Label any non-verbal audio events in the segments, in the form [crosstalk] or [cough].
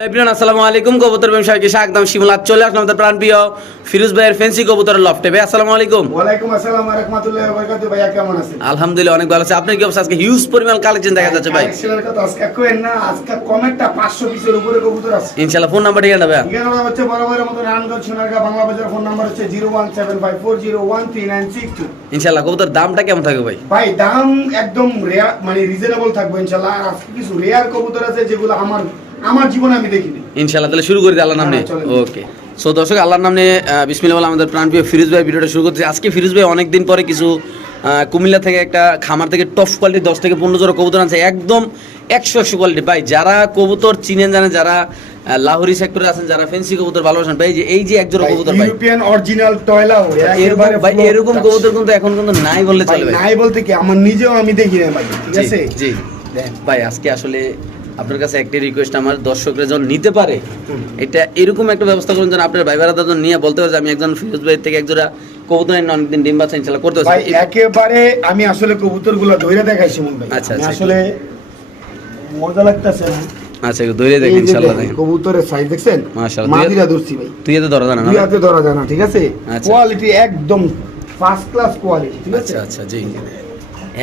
আসসালামু আলাইকুম কবুতর ব্যবসায়ীকে স্বাগতম। শিমলাত চলে আসলাম আমাদের প্রাণপ্রিয় ফিরোজ ভাইয়ের ফেন্সি কবুতরের লফটে ভাই আসসালামু আলাইকুম। ওয়ালাইকুম আসসালাম রহমতুল্লাহ বরকাত ভাইয়া কেমন আছেন? আলহামদুলিল্লাহ অনেক ভালো আছে। আপনার কি অবস্থা? আজকে হিউজ পরিমাণ কালেকশন দেখা যাচ্ছে ভাই। কালেকশনের কথা আজকে কোয়েন না আজকে কমেন্টটা 500 পিসের উপরে কবুতর আছে। ইনশাআল্লাহ ফোন নাম্বার ঠিক আছে ভাই ঠিকানাটা হচ্ছে বরাবরের মতো নারায়ণগঞ্জ সোনারগাঁ বাংলা বাজার ফোন নাম্বার হচ্ছে 01754013962 ইনশাআল্লাহ কবুতর দামটা কেমন থাকবে ভাই? ভাই দাম একদম মানে রিজনেবল থাকবে ইনশাআল্লাহ। আর আজকে কিছু রেয়ার কবুতর আছে যেগুলো আমার আমার জীবনে আমি দেখিনি। ইনশাআল্লাহ তাহলে শুরু করে দিই আল্লাহর নাম হ্যাঁ। ওকে। সো দর্শক আল্লাহর নাম বিসমিল্লাহ আমাদের প্রাণপ্রিয় ফিরোজ ভাই ভিডিওটা শুরু করতেছি। আজকে ফিরোজ ভাই অনেকদিন পরে কিছু কুমিল্লা থেকে একটা খামার থেকে টপ কোয়ালিটি দশ থেকে পনেরো জোড়া কবুতর আনছে। একদম একশো একশো কোয়ালিটি ভাই যারা কবুতর চিনেন জানেন যারা লাহোরি সেক্টরে আছেন যারা ফেন্সি কবুতর ভালোবাসেন ভাই এই যে এই যে এক জোড়া কবুতর ভাই। ইউরোপিয়ান অরিজিনাল টয়লা এরকম ভাই এরকম কবুতর কিন্তু এখন কিন্তু নাই বললে চলে নাই বলতে কি আমার নিজেও আমি দেখি না ভাই ঠিক আছে? জি। ভাই আজকে আসলে আপনার কাছে একটি রিকোয়েস্ট আমার দর্শকরা যখন নিতে পারে এটা এরকম একটা ব্যবস্থা করুন যেন আপনার ভাই বেড়াদা নিয়ে বলতে পারে যে আমি একজন ফিরোজ ভাই থেকে একজোড়া কবুতর অনেকদিন ডিম বাচ্চা ইনশাল্লাহ করতে পারছি একেবারে আমি আসলে ধরে দেখাইছি মন ভাই। আচ্ছা, আচ্ছা, আসলে মজা লাগতেছে। আচ্ছা কবুতরের সাইজ দেখছেন? মাশাআল্লাহ। মাদিরা ভাই। তুই এত ধরা জানা ধরা ঠিক আছে? আচ্ছা। কোয়ালিটি একদম ফার্স্ট ক্লাস কোয়ালিটি ঠিক আছে? আচ্ছা আচ্ছা জি।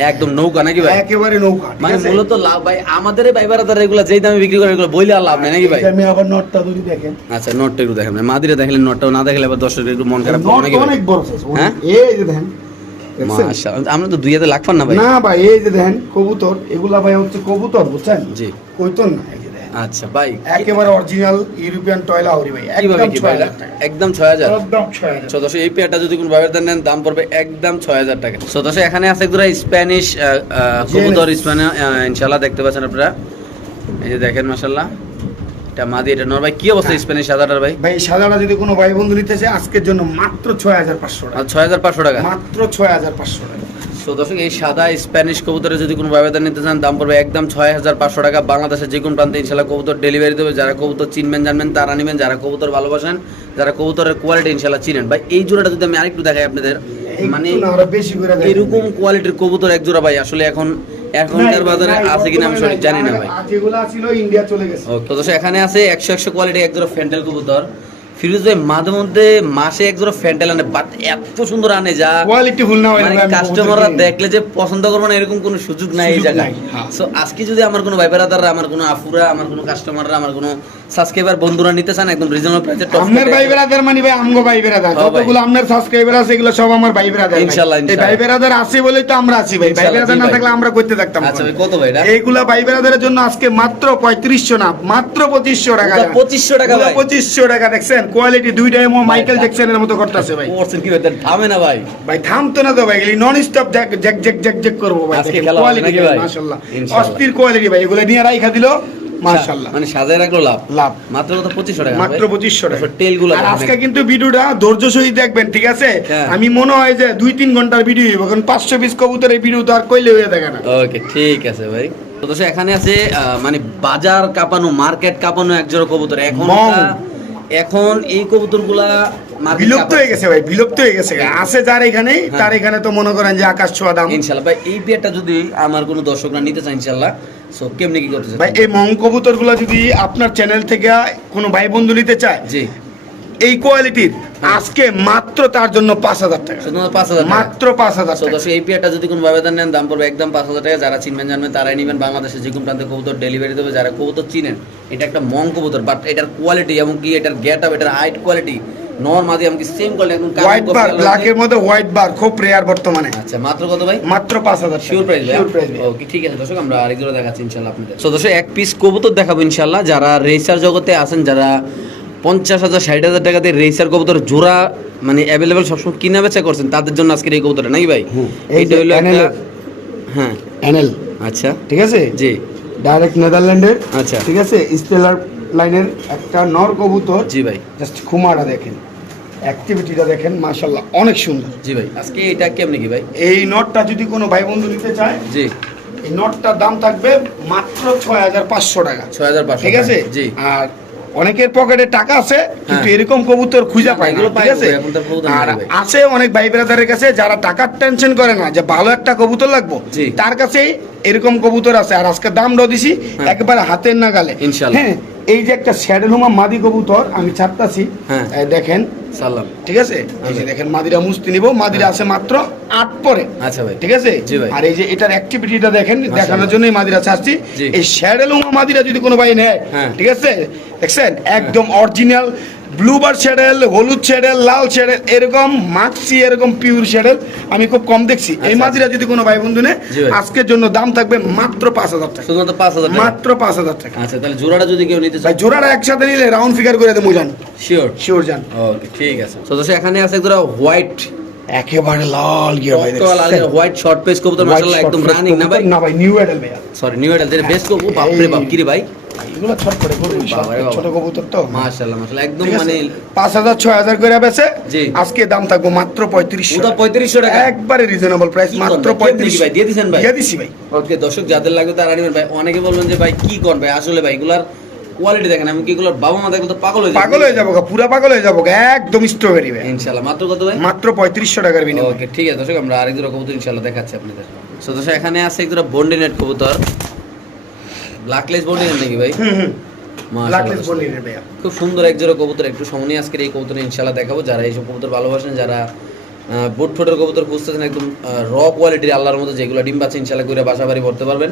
একদম নৌকা নাকি ভাই? একেবারে নৌকা মানে মূলত লাভ ভাই আমাদের এই ভাই বেড়াদার এগুলো যেই দামে বিক্রি করে এগুলো বইলে আর লাভ নাই নাকি ভাই? আমি আবার নটটা যদি দেখেন। আচ্ছা নটটা একটু দেখেন মাদিরে দেখলে নটটাও না দেখলে আবার দর্শকের একটু মন খারাপ হবে নাকি অনেক বড় হ্যাঁ? এই যে দেখেন মাশাআল্লাহ আমরা তো দুই হাতে লাখ পান না ভাই। না ভাই এই যে দেখেন কবুতর এগুলা ভাই হচ্ছে কবুতর বুঝছেন? জি। কইতো না আচ্ছা ভাই একেবারে অরিজিনাল ইউরোপিয়ান টয়লা হরি ভাই কীভাবে একদম কি ভাই? একদম ছয় হাজার? একদম ছয় হাজার। সো এই পেয়ারটা যদি কোনো দাম নেন দাম পড়বে একদম ছয় হাজার টাকা। সো দর্শক এখানে আছে একদুরা স্প্যানিশ কবুতর স্প্যানে ইনশাল্লাহ দেখতে পাচ্ছেন আপনারা। এই যে দেখেন মাসাল্লাহ এটা মাদি এটা নর ভাই কি অবস্থা স্প্যানিশ সাদাটার ভাই? ভাই সাদাটা যদি কোনো ভাই বন্ধু নিতে চায় আজকের জন্য মাত্র ছয় হাজার পাঁচশো টাকা। আর ছয় হাজার পাঁচশো টাকা? মাত্র ছয় হাজার পাঁচশো টাকা। সো দর্শক এই সাদা স্প্যানিশ কবুতরে যদি কোনো ভাবে নিতে চান দাম পড়বে একদম ছয় হাজার পাঁচশো টাকা। বাংলাদেশের যে কোনো প্রান্তে ইনশাল্লাহ কবুতর ডেলিভারি দেবে। যারা কবুতর চিনবেন জানবেন তারা নেবেন। যারা কবুতর ভালোবাসেন যারা কবুতরের কোয়ালিটি ইনশাল্লাহ চিনেন। ভাই এই জোড়াটা যদি আমি আরেকটু দেখাই আপনাদের মানে। এরকম কোয়ালিটির কবুতর এক জোড়া ভাই আসলে এখন এখনকার বাজারে আছে কিনা আমি সঠিক জানি না ভাই। যেগুলো ছিল ইন্ডিয়া চলে গেছে। তো দর্শক এখানে আছে একশো একশো কোয়ালিটি এক জোড়া ফ্যান্টেল কবুতর। ফিরোজ ভাই মাঝে মধ্যে মাসে এক জোড়া ফ্যান্টেল আনে বাট এত সুন্দর আনে যা কোয়ালিটি ফুল না মানে কাস্টমাররা দেখলে যে পছন্দ করবে না এরকম কোনো সুযোগ নাই এই জায়গায় নাই, হ্যাঁ। সো আজকে যদি আমার কোনো ভাই বেড়াদাররা আমার কোনো আফুরা আমার কোনো কাস্টমাররা আমার কোনো সাবস্ক্রাইবার বন্ধুরা নিতে চান একদম রিজনেবল প্রাইসে টপ আপনার ভাই বেরাদার মানে ভাই আমগো ভাই বেরাদার হ্যাঁ যতগুলো আপনার সাবস্ক্রাইবার আছে এগুলো সব আমার ভাই বেরাদার ভাই। ইনশাল্লাহ, এই ভাই বেরাদার আছে বলেই তো আমরা আছি ভাই। ভাই বেরাদার না থাকলে আমরা করতে থাকতাম আচ্ছা ভাই কত ভাই এটা? এইগুলা ভাই বেরাদারের জন্য আজকে মাত্র পঁয়ত্রিশশো না মাত্র পঁচিশশো টাকা। 2500 টাকা ভাই। পঁচিশশো টাকা দেখছেন? কোয়ালিটি দুইটা এমো মাইকেল জ্যাকসনের মতো করতেছে ভাই। করছেন কি ভাই? থামে না ভাই। ভাই থামতো না তো ভাই এগুলি non stop Jack Jack Jack Jack করব ভাই। আজকে নাকি ভাই? মাশাআল্লাহ। অস্থির কোয়ালিটি ভাই এগুলো নিয়ে রাইখা দিল। মাশাআল্লাহ। মানে সাজায় রাখল লাভ? লাভ। মাত্র কত পঁচিশশো টাকা মাত্র পঁচিশশো টাকা। টেলগুলো আর আজকে কিন্তু ভিডিওটা ধৈর্য সহিত দেখবেন ঠিক আছে। আমি মনে হয় যে দুই তিন ঘণ্টার ভিডিও এখন কারণ পাঁচশো পিস কবুতরের ভিডিও তো আর কইলে হয়ে থাকে না। ওকে ঠিক আছে ভাই। তো এখানে আছে মানে বাজার কাঁপানো মার্কেট কাঁপানো জোর কবুতর। এখন। এখন এই কবুতরগুলা বিলুপ্ত হয়ে গেছে ভাই বিলুপ্ত হয়ে গেছে। আছে যার এখানে হ্যাঁ। তার এখানে তো মনে করেন যে আকাশ ছোঁয়া দাম। ইনশাল্লাহ। ভাই এই বিয়েটা যদি আমার কোনো দর্শকরা নিতে চায় ইনশাল্লাহ। সো কেমনি কি করতে ভাই এই মং কবুতর যদি আপনার চ্যানেল থেকে কোনো ভাই বন্ধু নিতে চায় জি। এই কোয়ালিটির আজকে মাত্র তার জন্য পাঁচ হাজার টাকা। শুধুমাত্র পাঁচ হাজার মাত্র পাঁচ হাজার দর্শক এই বিয়েটা যদি কোনো ভাবে নেন দাম পড়বে একদম পাঁচ হাজার টাকা। যারা চিনবেন জানবেন তারাই নেবেন। বাংলাদেশের যে কোনো প্রান্তে কবুতর ডেলিভারি দেবে। যারা কবুতর চিনেন এটা একটা মং কবুতর বাট এটার কোয়ালিটি এবং কি এটার গেট আপ এটার হাইট কোয়ালিটি সেম কোয়ালিটি একদম হোয়াইট বার ব্ল্যাকের মধ্যে হোয়াইট বার খুব রেয়ার বর্তমানে। আচ্ছা মাত্র কত ভাই? মাত্র পাঁচ হাজার sure price sure price okay ঠিক আছে দর্শক আমরা আরেক জোড়া দেখাচ্ছি ইনশাআল্লাহ আপনাদের। সো দর্শক এক পিস কবুতর দেখাবো ইনশাআল্লাহ। যারা রেসার জগতে আছেন যারা পঞ্চাশ হাজার ষাট হাজার টাকাতে রেসার কবুতর জোড়া মানে অ্যাভেলেবেল সবসময় কিনা বেচা করছেন তাদের জন্য আজকের এই কবুতরটা নাকি ভাই? এই এইটা হলো একটা হ্যাঁ। এনএল আচ্ছা। ঠিক আছে? জি। ডাইরেক্ট নেদারল্যান্ডের আচ্ছা। ঠিক আছে? স্টেলার লাইনের একটা নর কবুতর। জি ভাই। জাস্ট খুমারা দেখেন। অ্যাক্টিভিটিটা দেখেন মাশাল্লাহ অনেক সুন্দর। জি ভাই। আজকে এটা কেমনি কি ভাই? এই নটটা যদি কোনো ভাই বন্ধু নিতে চায় জি। এই নটটার দাম থাকবে মাত্র ছয় হাজার পাঁচশো টাকা। ছয় হাজার পাঁচশো ঠিক আছে? জি। আর অনেকের পকেটে টাকা আছে কিন্তু হ্যাঁ। এরকম কবুতর খুঁজে পায় না ঠিক আছে আর আছে অনেক ভাই ব্রাদারের কাছে যারা টাকার টেনশন করে না যে ভালো একটা কবুতর লাগবো। তার কাছেই এরকম কবুতর আছে আর আজকে দামটাও দিছি একবারে হাতের নাগালে ইনশাল্লাহ। হ্যাঁ এই যে একটা শ্যাডেল হুমা মাদি কবুতর আমি ছাড়তাছি হ্যাঁ। দেখেন সালাম। ঠিক আছে? এই যে দেখেন মাদিরা মুস্তি নিব মাদিরা আছে মাত্র আট পরে। আচ্ছা ভাই। ঠিক আছে? আর এই যে এটার অ্যাক্টিভিটিটা দেখেন দেখানোর জন্যই মাদিরা ছাড়ছি। এই শ্যাডেল মাদিরা যদি কোনো ভাই নেয় হ্যাঁ। ঠিক আছে? দেখছেন? একদম অরিজিনাল ব্লুবার শ্যাডেল হলুদ শ্যাডেল লাল শ্যাডেল এরকম মাক্সি এরকম পিওর শ্যাডেল আমি খুব কম দেখছি। এই আচ্ছা। মাদিরা যদি কোনো ভাই বন্ধু নেয় আজকের জন্য দাম থাকবে মাত্র পাঁচ হাজার টাকা। শুধুমাত্র পাঁচ হাজার মাত্র পাঁচ হাজার টাকা। আচ্ছা তাহলে জোড়াটা যদি কেউ নিতে চায়? ভাই জোড়াটা একসাথে নিলে রাউন্ড ফিগার করে দেবো জান। শিওর শিওর জান। ওকে ঠিক আছে। তো এখানে আছে একদম হোয়াইট একেবারে লাল গিয়ে ভাই দেখছেন? হোয়াইট শর্ট পেস কবুতর মাশাআল্লাহ একদম রানিং না ভাই? না ভাই নিউ এডেল ভাইয়া সরি নিউ এডাল বেস্ট কবু বাপ রে বাপ কি রে ভাই? এগুলো ছট করে করবি। ছোট কবুতর তো। মাশাআল্লাহ মাশাআল্লাহ একদম মানে পাঁচ হাজার ছয় হাজার করে বেছে আজকে দাম থাকব মাত্র পঁয়ত্রিশশো ওটা 3500 টাকা? একবারে রিজনেবল প্রাইস মাত্র ভাই? দিয়ে দিছেন ভাই? দিয়ে দিছি ভাই। ওকে দর্শক যাদের লাগবে তারা নিবেন ভাই। অনেকে বলবেন যে ভাই কি কোন ভাই? আসলে ভাই এগুলার কোয়ালিটি দেখেন আমি কি এগুলার বাবা মা তো পাগল হয়ে যাবে। পাগল হয়ে যাব গা, পুরা পাগল হয়ে যাব গা, একদম স্ট্রবেরি ভাই। ইনশাআল্লাহ মাত্র কত ভাই? মাত্র পঁয়ত্রিশশো টাকার বিনিময়। ওকে ঠিক আছে দর্শক আমরা আরেক জোড়া কবুতর ইনশাআল্লাহ দেখাচ্ছি আপনাদের। সো দর্শক এখানে আছে এক জোড়া বন্ডিনেট কবুতর। ব্ল্যাকলেস নাকি ভাই? ভাইয়া। খুব সুন্দর এক জোড়া কবুতর একটু সামনে আজকের এই কবুতর ইনশাআল্লাহ দেখাবো। যারা এইসব কবুতর ভালোবাসেন যারা বুট কবুতর খুঁজতেছেন একদম র কোয়ালিটির আল্লাহর মতো যেগুলো ডিম বাচ্চা ইনশাআল্লাহ করে বাসা বাড়ি ভরতে পারবেন।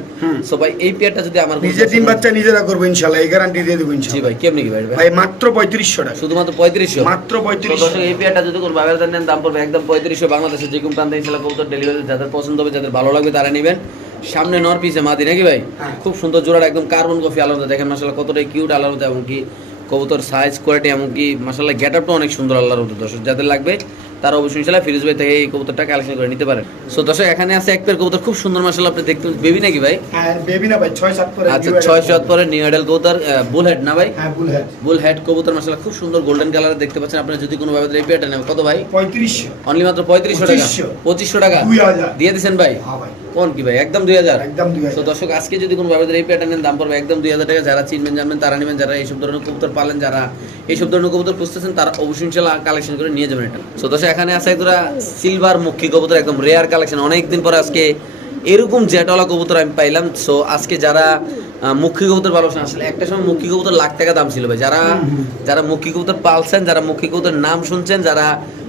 সো ভাই এই পেয়ারটা যদি আমার নিজে ডিম বাচ্চা নিজেরা করব এই গ্যারান্টি দিয়ে দেবো জি ভাই কেমনি কি ভাই? ভাই মাত্র পঁয়ত্রিশশো টাকা। শুধুমাত্র পঁয়ত্রিশশো? মাত্র তো পঁয়ত্রিশশো। দর্শক এই পেয়ারটা যদি কোনো বাবার নেন দাম পড়বে একদম পঁয়ত্রিশশো। বাংলাদেশের যে কোনো প্রান্তে কবুতর ডেলিভারি যাদের পছন্দ হবে যাদের ভালো লাগবে তারা নেবেন। সামনে নর পিছে মাদি নাকি ভাই? হ্যাঁ। খুব সুন্দর জোড়াটা একদম কার্বন কফি আলাদা। দেখেন মাসাল্লাহ কতটাই কিউট আলাদা এমনকি কবুতর সাইজ কোয়ালিটি এমনকি মাসাল্লাহ গেট আপটা অনেক সুন্দর আল্লাহর মতো দর্শক যাদের লাগবে তারা অবশ্যই ইনশাল্লাহ ফিরোজ ভাই থেকে এই কবুতরটা কালেকশন করে নিতে পারেন। সো দর্শক এখানে আছে এক পেয়ার কবুতর। খুব সুন্দর মাসাল্লাহ আপনি দেখতে বেবি নাকি ভাই? বেবি না ভাই ছয় সাত করে আচ্ছা। ছয় সাত পরে নিউ আইডাল কবুতর বুল হেড না ভাই? হ্যাঁ বুল হেড বুল হেড কবুতর মাসাল্লাহ খুব সুন্দর গোল্ডেন কালার দেখতে পাচ্ছেন। আপনারা যদি কোনো ভাবে এই পেয়ারটা নেন কত ভাই? পঁয়ত্রিশশো। অনলি মাত্র পঁয়ত্রিশশো টাকা? 2500 পঁচিশশো টাকা? দিয়ে দিচ্ছেন ভাই? হ্যাঁ ভাই। কোন কি ভাই? একদম দুই হাজার? তো দর্শক আজকে যদি কোনো ভাবে এই নেন দাম পড়বে একদম দুই হাজার টাকা। যারা চিনবেন জানবেন তারা নেবেন। যারা এইসব ধরনের কবুতর পালেন যারা এইসব ধরনের কবুতর খুঁজতেছেন তারা অবশ্যই ইনশাল্লাহ কালেকশন করে নিয়ে যাবেন এটা। তো দর্শক এখানে আছে একটা সিলভার মুখী কবুতর একদম রেয়ার কালেকশন অনেক দিন পরে আজকে এরকম জেটওয়ালা কবুতর আমি পাইলাম। সো আজকে যারা মুখী কবুতর ভালোবাসেন আসলে একটা সময় মুখী কবুতর লাখ টাকা দাম ছিল ভাই। যারা যারা মুখী কবুতর পালছেন যারা মুখী কবুতর নাম শুনছেন যারা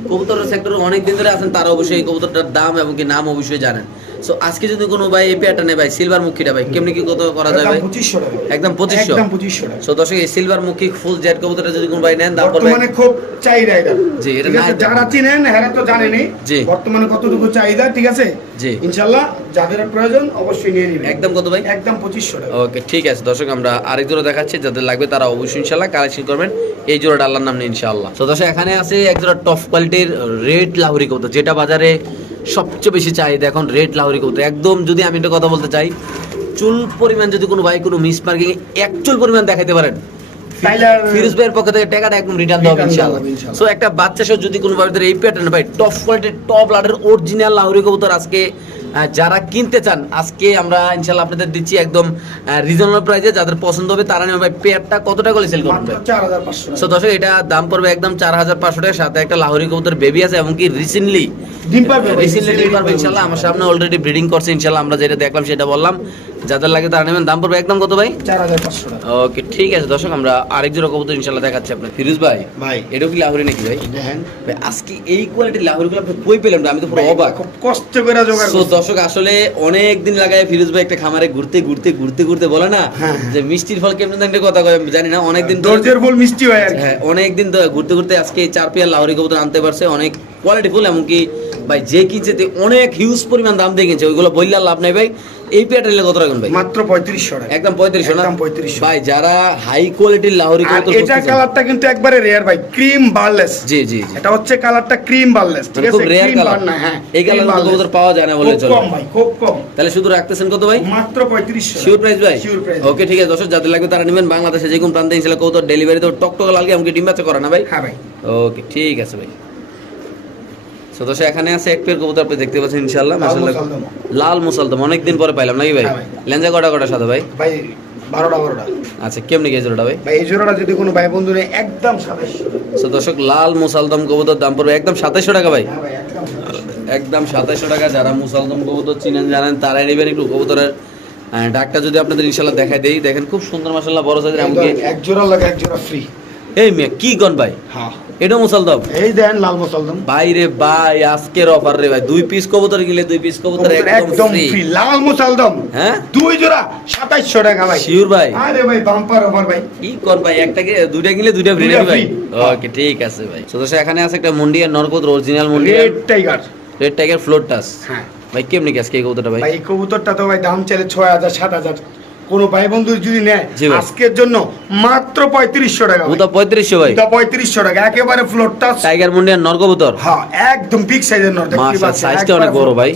কবুতর সেক্টরে অনেক দিন ধরে আছেন তারা অবশ্যই এই কবুতরটার দাম এবং কি নাম অবশ্যই জানেন। সো আজকে যদি কোনো ভাই এই পেয়ারটা নেয় ভাই সিলভার মুখীটা ভাই কেমনি কি কত করা যায় ভাই পঁচিশশো একদম 2500 একদম পঁচিশশো সো দর্শক এই সিলভার মুখী ফুল জেট কবুতরটা যদি কোনো ভাই নেন দাম পড়বে বর্তমানে খুব চাহিদা এটা। জি, এটা যারা চিনেন হেরা তো জানেনই জি। বর্তমানে কতটুকু চাহিদা ঠিক আছে? জি। যাদের প্রয়োজন অবশ্যই নিয়ে নিবেন। একদম কত ভাই? একদম পঁচিশশো টাকা। ওকে ঠিক আছে। দর্শক আমরা আরেক জোড়া দেখাচ্ছি যাদের লাগবে তারা অবশ্যই ইনশাল্লাহ কালেকশন করবেন। এই জোড়াটা আল্লাহর নাম নিয়ে ইনশাআল্লাহ। তো দর্শক এখানে আছে এক জোড়া টপ কোয়ালিটির রেড লাহুরি কবুতর যেটা বাজারে সবচেয়ে বেশি চাহিদা এখন রেড লাহরি কবুতর একদম যদি আমি একটা কথা বলতে চাই চুল পরিমাণ যদি কোনো ভাই কোনো মিস মার্কিং এক চুল পরিমাণ দেখাইতে পারেন ফিরোজ ভাইয়ের পক্ষ থেকে টাকাটা একদম রিটার্ন দেওয়া ইনশাআল্লাহ। সো একটা বাচ্চা সহ যদি কোনো ভাবে এই প্যাটার্ন ভাই টপ কোয়ালিটির টপ লাডের অরিজিনাল লাহরি কবুতর আজকে যারা কিনতে চান আজকে আমরা ইনশাল্লাহ আপনাদের দিচ্ছি একদম রিজনেবল প্রাইসে যাদের পছন্দ হবে তারা নেবে। ভাই পেয়ারটা কত টাকা করে সেল করবেন চার হাজার পাঁচশো সো দর্শক এটা দাম পড়বে একদম চার হাজার পাঁচশো টাকার সাথে একটা লাহোরি কবুতর বেবি আছে এবং কি রিসেন্টলি রিসেন্টলি ডিম পারবে ইনশাল্লাহ। আমার সামনে অলরেডি ব্রিডিং করছে ইনশাল্লাহ আমরা যেটা দেখলাম সেটা বললাম। যাদের লাগে তারা নেবেন। দাম পড়বে একদম কত ভাই? চার হাজার পাঁচশো টাকা। ওকে ঠিক আছে। দর্শক আমরা আরেক জোড়া কবুতর ইনশাল্লাহ দেখাচ্ছি আপনার। ফিরোজ ভাই ভাই। এটাও কি লাহোরি নাকি ভাই? দেখেন। ভাই আজকে এই কোয়ালিটির লাহোরিগুলো আপনি কই পেলেন আমি তো পুরো অবাক। খুব কষ্ট করে জোগাড় করছি। দর্শক আসলে অনেক দিন লাগায় ফিরোজ ভাই একটা খামারে ঘুরতে ঘুরতে ঘুরতে ঘুরতে বলে না হ্যাঁ, যে মিষ্টির ফল কেমন একটা কথা কয় জানি না। অনেক দিন ধৈর্যের ফুল মিষ্টি হয় আর হ্যাঁ অনেক দিন ধরে ঘুরতে ঘুরতে আজকে চার পেয়ার লাহোরি কবুতর আনতে পারছে। অনেক কোয়ালিটি ফুল এমনকি ভাই যে কিনছে তে অনেক হিউজ পরিমাণ দাম দিয়ে কিনছে ওইগুলো বললে লাভ নাই ভাই। এই পেয়ারটা নিলে কত রাখবেন ভাই? মাত্র পঁয়ত্রিশশো টাকা। একদম পঁয়ত্রিশশো না? একদম 3500 ভাই যারা হাই কোয়ালিটির লাহোরি আর এটা কালারটা কিন্তু একবারে রেয়ার ভাই ক্রিম বার্লেস জি জি জি। এটা হচ্ছে কালারটা ক্রিম বার্লেস ঠিক মানে আছে? রেয়ার কালার না হ্যাঁ এই কালার কবুতর পাওয়া যায় না বলে চলে। কম ভাই খুব কম। তাহলে শুধু রাখতেছেন কত ভাই? মাত্র পঁয়ত্রিশশো শিওর প্রাইস ভাই? শিওর প্রাইস ওকে ঠিক আছে দর্শক যাদের লাগবে তারা নেবেন। বাংলাদেশে যে কোন প্রান্তে ইনশাল্লাহ কবুতর ডেলিভারি তো টকটক এমনকি ডিম বাচ্চা করে না ভাই? হ্যাঁ ভাই। ওকে ঠিক আছে ভাই। সো দর্শক এখানে আছে এক পেয়ার কবুতর আপনি দেখতে পাচ্ছেন ইনশাআল্লাহ লাল মাশাআল্লাহ। লাল মুসালদম অনেকদিন পরে পাইলাম নাকি ভাই? হ্যাঁ লেঞ্জা কটা কটা সাদা ভাই? ভাই বারোটা বারোটা। আচ্ছা কেমনি কি জোড়াটা ভাই? ভাই এই জোড়াটা যদি কোনো ভাই বন্ধু নেই একদম সাতাশশো দর্শক লাল মুসালদম কবুতর দাম পড়বে একদম সাতাইশশো টাকা ভাই। হ্যাঁ একদম সাতাইশশো টাকা যারা মুসালদম কবুতর চিনেন জানেন তারাই নেবেন একটু কবুতরের ডাকটা যদি আপনাদের ইনশাল্লাহ দেখাই দেই। দেখেন খুব সুন্দর মাসাল্লাহ বড় সাইজের আমাকে এক জোড়া লাগে এক জোড়া ফ্রি এই মেয়ে কি গন ভাই? হ্যাঁ। এটা মুসালদম এই দেন লাল মুসলদম ভাই রে ভাই আজকের অফার রে ভাই। দুই পিস কবুতর গেলে দুই পিস কবুতর একদম ফ্রি লাল মুসলদম হ্যাঁ? দুই জোড়া সাতাইশশো টাকা ভাই। শিওর ভাই। আরে ভাই বাম্পার অফার ভাই। কি কর ভাই একটা দুইটা কিনলে দুইটা ফ্রি নাকি ভাই? ওকে ঠিক আছে ভাই। তো এখানে আছে একটা মুন্ডিয়ার নরকোদ অরিজিনাল মুন্ডিয়ার রেড টাইগার রেড টাইগার ফ্লোর টাস হ্যাঁ। ভাই কেমনি কি এই কবুতরটা ভাই? ভাই কবুতরটা তো ভাই দাম চলে ছয় হাজার সাত হাজার। কোনো ভাই বন্ধু যদি নেয় আজকের জন্য মাত্র পঁয়ত্রিশশো টাকা ও তো পঁয়ত্রিশশো ভাই। এটা পঁয়ত্রিশশো টাকা। একেবারে ফ্লোরটা টাইগার মুন্ডিয়ার নরকবুতর হ্যাঁ একদম বিগ সাইজের মাশা সাইজটা অনেক বড় ভাই।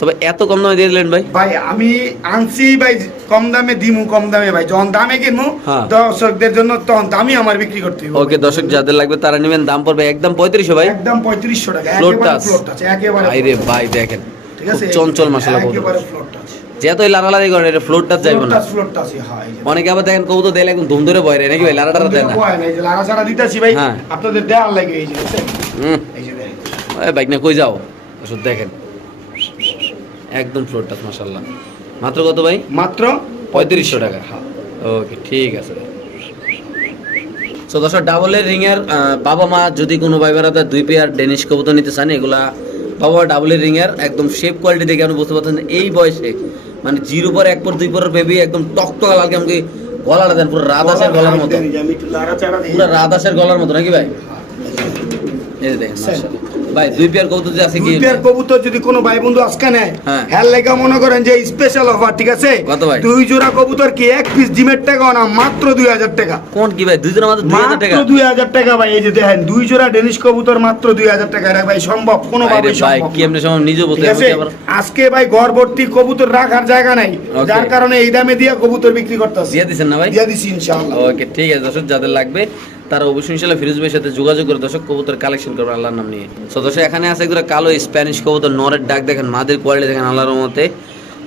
সবাই এত কম দামে দিয়ে দিলেন ভাই? ভাই আমি আনছি ভাই কম দামে দিমু কম দামে ভাই। যখন দামে কিনবো হ্যাঁ। দর্শকদের জন্য তখন দামই আমার বিক্রি করতে হবে। ওকে দর্শক যাদের লাগবে তারা নেবেন। দাম পড়বে একদম পঁয়ত্রিশশো ভাই। একদম পঁয়ত্রিশশো টাকা। Floor একেবারে ফ্লোর টাচ একেবারে ভাই রে ভাই দেখেন। ঠিক আছে? চঞ্চল মাসালা একেবারে ফ্লোর টাচ যেহেতু লাড়ালাড়ি করেন এটা ফ্লোর টাচ যাইব না। ফ্লোর টাচ হ্যাঁ অনেকে আবার দেখেন কবুতর একদম ধুম ধরে বয় রে নাকি ভাই লাড়াটা দেয় না? ভয় নাই, এই যে লাড়া ছাড়া দিতেছি ভাই হ্যাঁ। আপনাদের লাগে এই যে হুম। এই যে দেখেন। বাইক না কই যাও? ওষুধ দেখেন। একদম ফ্লোর টাচ মাসাল্লাহ মাত্র কত ভাই? মাত্র পঁয়ত্রিশশো টাকা। ওকে ঠিক আছে তো দর্শক ডাবলের রিংয়ের বাবা মা যদি কোনো ভাই বেড়াতে দুই পেয়ার ডেনিশ কবুতর নিতে চান এগুলা বাবা ডাবলের রিংয়ের একদম শেপ কোয়ালিটি দেখে আপনি বুঝতে পারছেন এই বয়সে মানে জিরো পর এক পর দুই পর ভেবে একদম টক টক লালকে আমাকে গলাটা দেন পুরো রাধাসের গলার মতো দেন, এই যে আমি একটু লাড়া চাড়া দিই। পুরো রাধাসের গলার মতো নাকি ভাই এই দেখেন মাশাআল্লাহ। ভাই দুই পেয়ার কবুতর যে আছে কি? দুই পেয়ার কবুতর যদি কোনো ভাই বন্ধু আজকে নেয় হ্যাঁ। মনে করেন যে স্পেশাল অফার ঠিক আছে? কত ভাই? দুই জোড়া কবুতর কি এক পিস ডিমের টাকা না মাত্র দুই হাজার টাকা? কোন কি ভাই? দুইজনের মাত্র দুই হাজার টাকা? মাত্র দুই হাজার টাকা ভাই এই যে দেখেন দুই জোড়া ডেনিশ কবুতর মাত্র দুই হাজার টাকা এটা ভাই সম্ভব কোনো ভাই রে ভাই কি এমনি সময় নিজে বলতে ঠিক আছে? আবার আজকে ভাই ঘর ভর্তি কবুতর রাখার জায়গা নাই যার কারণে এই দামে দিয়ে কবুতর বিক্রি করতেছি। দিয়ে দিছেন না ভাই? দিয়া দিছি ইনশাআল্লাহ। ওকে ঠিক আছে দর্শক যাদের লাগবে তারা অবশ্যই ইনশাল্লাহ ফিরোজ ভাইয়ের সাথে যোগাযোগ করে দর্শক কবুতর কালেকশন করবেন আল্লাহর নাম নিয়ে। সো দর্শক, এখানে আছে একদম কালো স্প্যানিশ কবুতর, নরের ডাক দেখেন, মাদের কোয়ালিটি দেখেন, আল্লাহর মতে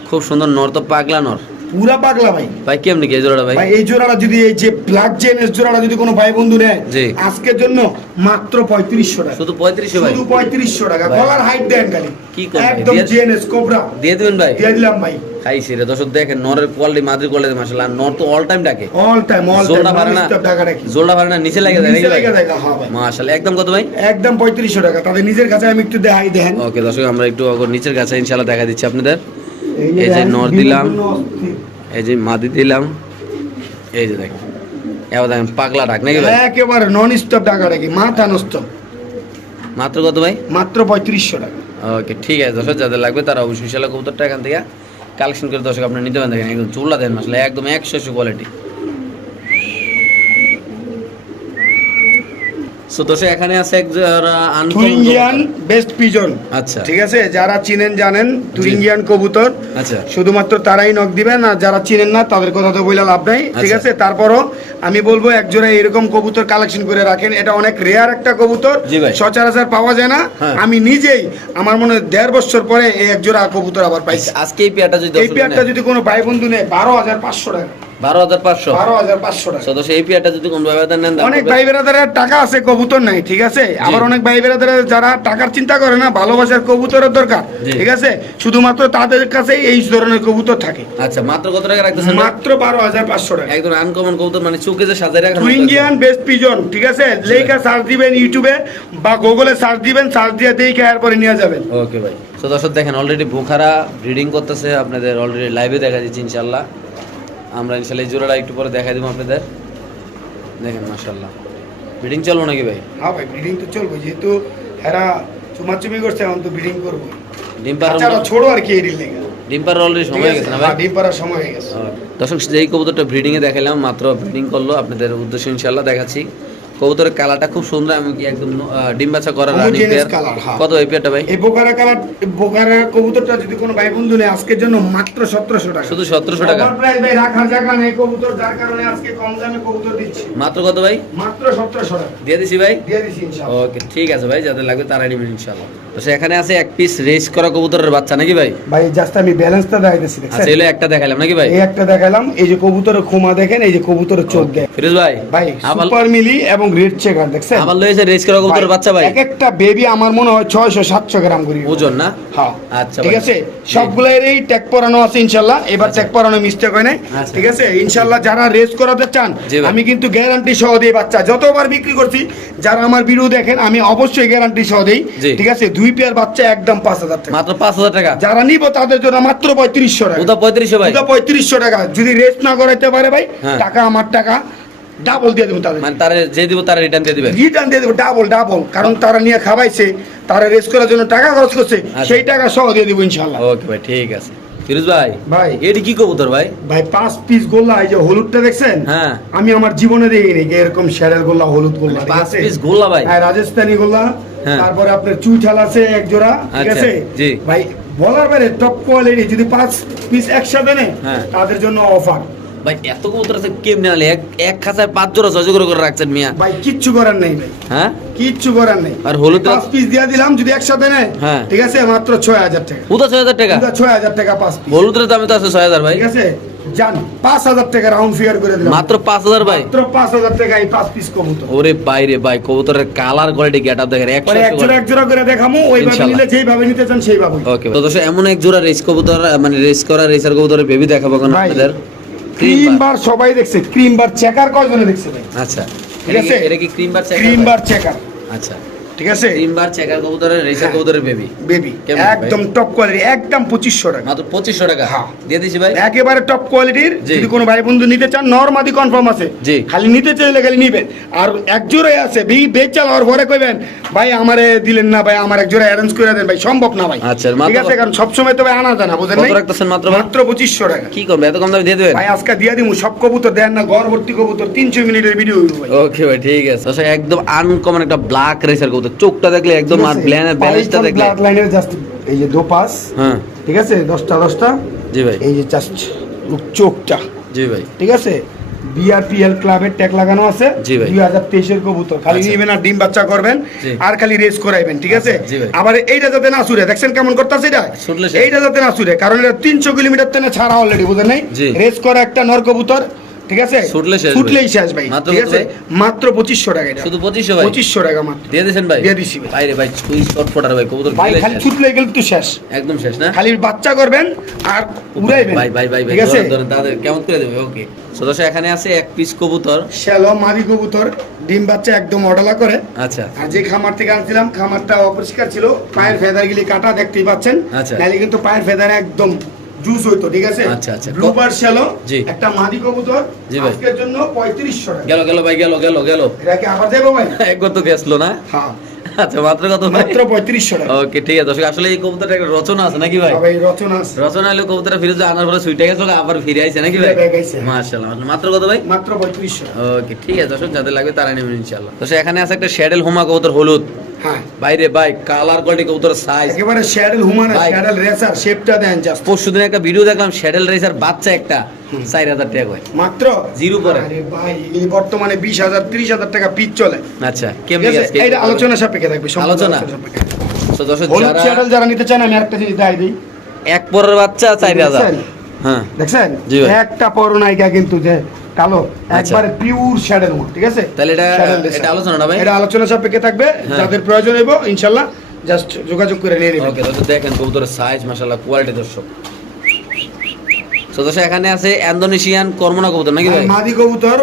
খুব সুন্দর নর, তো পাগলা নর। পুরা পাগলা ভাই। ভাই কেমনি কি এই জোড়াটা ভাই? ভাই এই জোড়াটা যদি এই যে ব্ল্যাক জেনেস জোড়াটা যদি কোনো ভাই বন্ধু নেয়। আজকের জন্য মাত্র পঁয়ত্রিশশো টাকা। শুধু পঁয়ত্রিশশো ভাই? শুধু পঁয়ত্রিশশো টাকা। গলার হাইট দেন খালি। কি করবে? একদম দিয়ে- জেনেস কোবরা দিয়ে দিবেন ভাই? দিয়ে দিলাম ভাই। খাইছি রে দর্শক দেখেন নরের কোয়ালিটি মাদের কোয়ালিটি মাসাল্লাহ নর তো অল টাইম ডাকে। অল টাইম অল জোলটা পারে না? জোলটা পারে না? নিচে লাগে দেয় নিচে লেগে দেখা হ্যাঁ ভাই। মাশাআল্লাহ। একদম কত ভাই? একদম পঁয়ত্রিশশো টাকা। তাদের নিজের কাছে আমি একটু দেখাই দেন ওকে দর্শক আমরা একটু নিচের কাছে ইনশাআল্লাহ দেখা দিচ্ছি আপনাদের। এই যে নর দিলাম। এই যে মাদি দিলাম এই যে দেখ এবার দেখেন পাগলা ডাক নাকি ভাই? একেবারে নন স্টপ ডাকা ডাকি মাথা নষ্ট। মাত্র কত ভাই? মাত্র পঁয়ত্রিশশো টাকা। ওকে ঠিক আছে দর্শক যাদের লাগবে তারা অবশ্যই শালা কবুতরটা এখান থেকে কালেকশন করে দর্শক আপনার নিতে পারেন। দেখেন একদম চুলা দেন মাসলে একদম একশো একশো কোয়ালিটি সো দর্শক এখানে আছে এক তুরিঙ্গিয়ান বেস্ট পিজন আচ্ছা। ঠিক আছে? যারা চিনেন জানেন তুরিঙ্গিয়ান কবুতর। আচ্ছা। শুধুমাত্র তারাই নক দিবেন আর যারা চিনেন না তাদের কথা তো বইলা লাভ নাই। ঠিক আচ্ছা। আছে? তারপরও আমি বলব এক জোড়া এরকম কবুতর কালেকশন করে রাখেন। এটা অনেক রেয়ার একটা কবুতর। সচরাচর পাওয়া যায় না। হ্যাঁ। আমি নিজেই আমার মনে হয় দেড় বছর পরে এই এক জোড়া কবুতর আবার পাইছি। আজকে এই পেয়ারটা যদি এই পেয়ারটা যদি কোনো ভাই বন্ধু নেয় বারো হাজার পাঁচশো টাকা। বারো হাজার পাঁচশো। বারো হাজার পাঁচশো টাকা। পেয়ারটা যদি কোন নেন অনেক পড়বে- ভাই বেড়াদারের টাকা আছে কবুতর নাই ঠিক আছে? আবার অনেক ভাই বেড়াদারের যারা টাকার চিন্তা করে না ভালোবাসার কবুতরের দরকার ঠিক আছে? শুধুমাত্র তাদের কাছে এই ধরনের কবুতর থাকে। আচ্ছা মাত্র কত টাকা রাখতেছেন? মাত্র বারো হাজার পাঁচশো টাকা। একদম আনকমন কবুতর মানে চোখে যে সাজায় বেস্ট পিজন ঠিক আছে? লেখা সার্চ দিবেন ইউটিউবে বা গুগলে সার্চ দিবেন সার্চ দিয়ে দেখে এরপরে নিয়ে যাবেন। ওকে ভাই। তো দর্শক দেখেন অলরেডি বোখারা ব্রিডিং করতেছে আপনাদের অলরেডি লাইভে দেখা দিচ্ছি ইনশাল্লাহ আমরা ইনশাল্লাহ এই জোড়াটা একটু পরে দেখাই দেবো আপনাদের। দেখেন মাশাল্লাহ ব্রিডিং চলবো নাকি ভাই? হ্যাঁ ভাই ব্রিডিং তো চলবো। যেহেতু হেরা চুমাচুমি করছে এখন তো ব্রিডিং করব। ডিম পাড়ার বাচ্চারা ছোড়ো আর কি এই লেগে। ডিম পাড়ার অলরেডি সময় হয়ে গেছে না ভাই? ডিম পাড়ার সময় হয়ে গেছে। দর্শক যেই কবুতরটা ব্রিডিংয়ে দেখালাম মাত্র ব্রিডিং করল। আপনাদের উদ্দেশ্য ইনশাল্লাহ দেখাচ্ছি। কবুতরের কালারটা খুব সুন্দর আমি কি একদম ডিম বাচ্চা করা রানিং পেয়ার। কত এই পেয়ারটা ভাই? এই বোকারা কালার বোকারা কবুতরটা যদি কোনো ভাই বন্ধু নেই আজকের জন্য মাত্র সতেরোশো টাকা। শুধু 1700 টাকা? প্রাইস ভাই রাখার জায়গা নেই কবুতর যার কারণে আজকে কম দামে কবুতর দিচ্ছি। মাত্র কত ভাই? মাত্র সতেরোশো টাকা। দিয়ে দিছি ভাই? দিয়ে দিচ্ছি ইনশাআল্লাহ ওকে ঠিক আছে ভাই যাদের লাগবে তারা নেবেন ইনশাআল্লাহ তো সেখানে আছে এক পিস রেস করা কবুতরের বাচ্চা নাকি ভাই? ভাই জাস্ট আমি ব্যালেন্সটা দেখাইতেছি আচ্ছা এলো একটা দেখালাম নাকি ভাই? এই একটা দেখালাম এই যে কবুতরের খোমা দেখেন এই যে কবুতরের চোখ দেখ ফিরোজ ভাই ভাই সুপার মিলি এবং রেড চেকার দেখছেন? লয়েছে রেস করা কবুতরের বাচ্চা ভাই। এক একটা বেবি আমার মনে হয় ছয়শো সাতশো গ্রাম করি ওজন না? হ্যাঁ। আচ্ছা ঠিক। আছে? সবগুলোরই ট্যাগ পরানো আছে ইনশাল্লাহ। এবার আচ্ছা। ট্যাগ পরানো মিস্টেক হয় নাই। আচ্ছা। ঠিক আছে? ইনশাল্লাহ যারা রেস করাতে চান আমি কিন্তু গ্যারান্টি সহ দিই বাচ্চা। যতবার বিক্রি করছি যারা আমার ভিডিও দেখেন আমি অবশ্যই গ্যারান্টি সহ দিই। ঠিক আছে? দুই পেয়ার বাচ্চা একদম পাঁচ হাজার টাকা। মাত্র পাঁচ হাজার টাকা? যারা নিব তাদের জন্য মাত্র পঁয়ত্রিশশো টাকা। ওটা পঁয়ত্রিশশো ভাই। ওটা পঁয়ত্রিশশো টাকা। যদি রেস্ট না করাইতে পারে ভাই হ্যাঁ। টাকা আমার টাকা। ডাবল দিয়ে দেবো তাদের মানে তারা যে দিব তারা রিটার্ন দিয়ে দিবে রিটার্ন দিয়ে দেবো ডাবল ডাবল কারণ তারা নিয়ে খাওয়াইছে তারা রেস্ট করার জন্য টাকা খরচ করছে আচ্ছা। সেই টাকা সহ দিয়ে দেবো ইনশাল্লাহ ওকে ভাই ঠিক আছে ফিরোজ ভাই ভাই। এটি কি কবুতর ভাই ভাই পাঁচ পিস গোল্লা এই যে হলুদটা দেখছেন হ্যাঁ। আমি আমার জীবনে দেখিনি এরকম গোল্লা হলুদ গোল্লা পাঁচ পিস গোল্লা ভাই হ্যাঁ রাজস্থানি গোল্লা হ্যাঁ। তারপরে আপনার চুইঠাল আছে এক জোড়া ঠিক আচ্ছা, আছে জি। ভাই বলার বাইরে টপ কোয়ালিটি যদি পাঁচ পিস একসাথে নেয় হ্যাঁ। তাদের জন্য অফার ভাই এত কবুতর আছে কেমনে এক এক খাঁচায় পাঁচ জোড়া ছয় জোড়া করে রাখছেন মিয়া। ভাই কিচ্ছু করার নেই ভাই। হ্যাঁ? কিচ্ছু করার নেই। আর হলুদ- পাঁচ পিস দিয়ে দিলাম যদি একসাথে নেয় হ্যাঁ। ঠিক আছে? মাত্র ছয় হাজার টাকা। ছয় হাজার টাকা? ছয় হাজার টাকা পাঁচ পিস হলুদের দামে তো আছে ছয় হাজার ভাই। ঠিক আছে? টাকা রাউন্ড ফিগার করে দিলাম। মাত্র পাঁচ হাজার ভাই। মাত্র পাঁচ হাজার টাকা এই পাঁচ পিস কবুতর। ওরে বাইরে ভাই কবুতরের কালার কোয়ালিটি দেখেন এক জোড়া একশো এক জোড়া করে দেখামো ওইভাবে। নিলে যেইভাবে নিতে চান সেইভাবে ওকে তো দর্শক এমন এক জোড়া রেস কবুতর মানে রেস করা রেসার কবুতরের বেবি দেখাবো এখন আপনাদের। Cream bar. সবাই দেখছে। ক্রিম বার চেকার কয়জনে দেখছে ভাই? আচ্ছা। ঠিক আছে? এটা কি cream bar checker cream bar checker আচ্ছা। ঠিক আছে? ক্রিম বার চেকার কবুতরের রেসার হ্যাঁ। কবুতরের বেবি বেবি একদম টপ কোয়ালিটি একদম পঁচিশশো টাকা। মাত্র পঁচিশশো টাকা? হ্যাঁ। দিয়ে দিছি ভাই। একেবারে টপ কোয়ালিটির যদি কোনো ভাই বন্ধু নিতে চান নরমাদি কনফার্ম আছে। জি। খালি নিতে চাইলে খালি নিবেন আর এক জোড়াই আছে বি বেচ চালাওয়ার পরে কইবেন ভাই আমারে দিলেন না ভাই আমার এক জোড়া অ্যারেঞ্জ করে দেন ভাই সম্ভব না ভাই। আচ্ছা, ঠিক আছে কারণ সবসময় তো ভাই আনা যায় না বুঝেন কত রাখতেছেন মাত্র? মাত্র পঁচিশশো টাকা। কি করবে এত কম দামে দিয়ে দেবেন? ভাই আজকে দিয়ে দিমু সব কবুতর দেন না গড়বর্তী কবুতর তিনশো মিনিটের ভিডিও হইব ভাই। ওকে ভাই ঠিক আছে। একদম আনকমন একটা ব্ল্যাক রেসার কবুতর। চোখটা দেখলে একদম আর ব্যালেন্সটা দেখলে লাইনের জাস্ট এই যে দোপাস হ্যাঁ। ঠিক আছে? দশটা দশটা। জি ভাই। এই যে জাস্ট চোখটা। জি ভাই। ঠিক আছে? বিআরপিএল ক্লাবের ট্যাগ লাগানো আছে। দুই হাজার তেইশের কবুতর। খালি আচ্ছা। নিবেন আর ডিম বাচ্চা করবেন আর খালি রেস করাইবেন ঠিক আছে? আচ্ছা। আবার এইটা যাতে না সুরে দেখছেন কেমন করতেছে এটা? এইটা যাতে না সুরে কারণ এটা তিনশো কিলোমিটার তেনে ছাড়া অলরেডি বুঝেন নাই। রেস করা একটা নর কবুতর ঠিক আছে? ছুটলে শেষ ছুটলেই শেষ ভাই ঠিক আছে? মাত্র টাকা শুধু ভাই? টাকা মাত্র। দিয়ে ভাই? দিয়ে দিছি ভাই। ভাই ফটার ভাই কবুতর ভাই খালি ছুটলে গেলে তো শেষ। একদম শেষ না? খালি বাচ্চা করবেন আর উড়াইবেন। ভাই ভাই ভাই ঠিক আছে? ধরেন, কেমন করে দেবে? ওকে। সদস্য এখানে আছে এক পিস কবুতর। শ্যালো মাদি কবুতর ডিম বাচ্চা একদম অডালা করে। আচ্ছা। আর যে খামার থেকে আনছিলাম খামারটা অপরিষ্কার ছিল। পায়ের ফেদার গুলি কাটা দেখতেই পাচ্ছেন। আচ্ছা। নাহলে কিন্তু পায়ের ফেদার একদম জুস হইতো ঠিক আছে? আচ্ছা, আচ্ছা। ব্লুবার শ্যালো একটা মাদি কবুতর। আজকের জন্য পঁয়ত্রিশশো টাকা। গেল গেল ভাই গেল গেল গেল। এটা কি আবার দেবো ভাই? [laughs] একবার তো গেছলো না? হ্যাঁ। আচ্ছা মাত্র কত মাত্র পঁয়ত্রিশশো টাকা। ওকে ঠিক আছে। দর্শক আসলে এই কবুতরটা একটা রচনা আছে নাকি ভাই? ভাই রচনা আছে। রচনা হলে কবুতরটা ফিরে আনার পরে সুইটে গেছিল আবার ফিরে আইছে নাকি ভাই। মাশাআল্লাহ মাত্র কত ভাই? মাত্র পঁয়ত্রিশশো ওকে ঠিক আছে। দর্শক যাদের লাগবে তারা নেবেন ইনশাআল্লাহ। এখানে আছে একটা শ্যাডেল হোমা কবুতর হলুদ। হ্যাঁ বাইরে ভাই কালার কোয়ালিটি কবুতর সাইজ একেবারে শ্যাডেল হুমান শ্যাডেল রেসার শেপটা দেন জাস্ট পরশু দিন একটা ভিডিও দেখলাম শ্যাডেল রেসার বাচ্চা একটা চার হাজার টাকা করে। মাত্র? জিরো পরে। আরে ভাই এই বর্তমানে বিশ হাজার ত্রিশ হাজার টাকা পিচ চলে। আচ্ছা কেমনি আজকে আলোচনা সাপেক্ষে থাকবে আলোচনা? তো দর্শক যারা শ্যাডেল যারা নিতে চান আমি একটা জিনিস দেখাই দিই। এক পরের বাচ্চা চার হাজার? হ্যাঁ। দেখছেন। একটা পরনায়িকা কিন্তু যে কালো আচ্ছা। একবারে পিওর শ্যাডেল ঠিক আছে তাহলে এটা- এটা আলোচনা না ভাই? এটা আলোচনা সাপেক্ষে থাকবে হ্যাঁ। যাদের প্রয়োজন হইব ইনশাল্লাহ জাস্ট যোগাযোগ করে নিয়ে নেবেন ওকে তো দেখেন কবুতরের সাইজ মাশাআল্লাহ কোয়ালিটি দর্শক তো এখানে আছে ইন্দোনেশিয়ান কর্মনা কবুতর নাকি ভাই মাদি কবুতর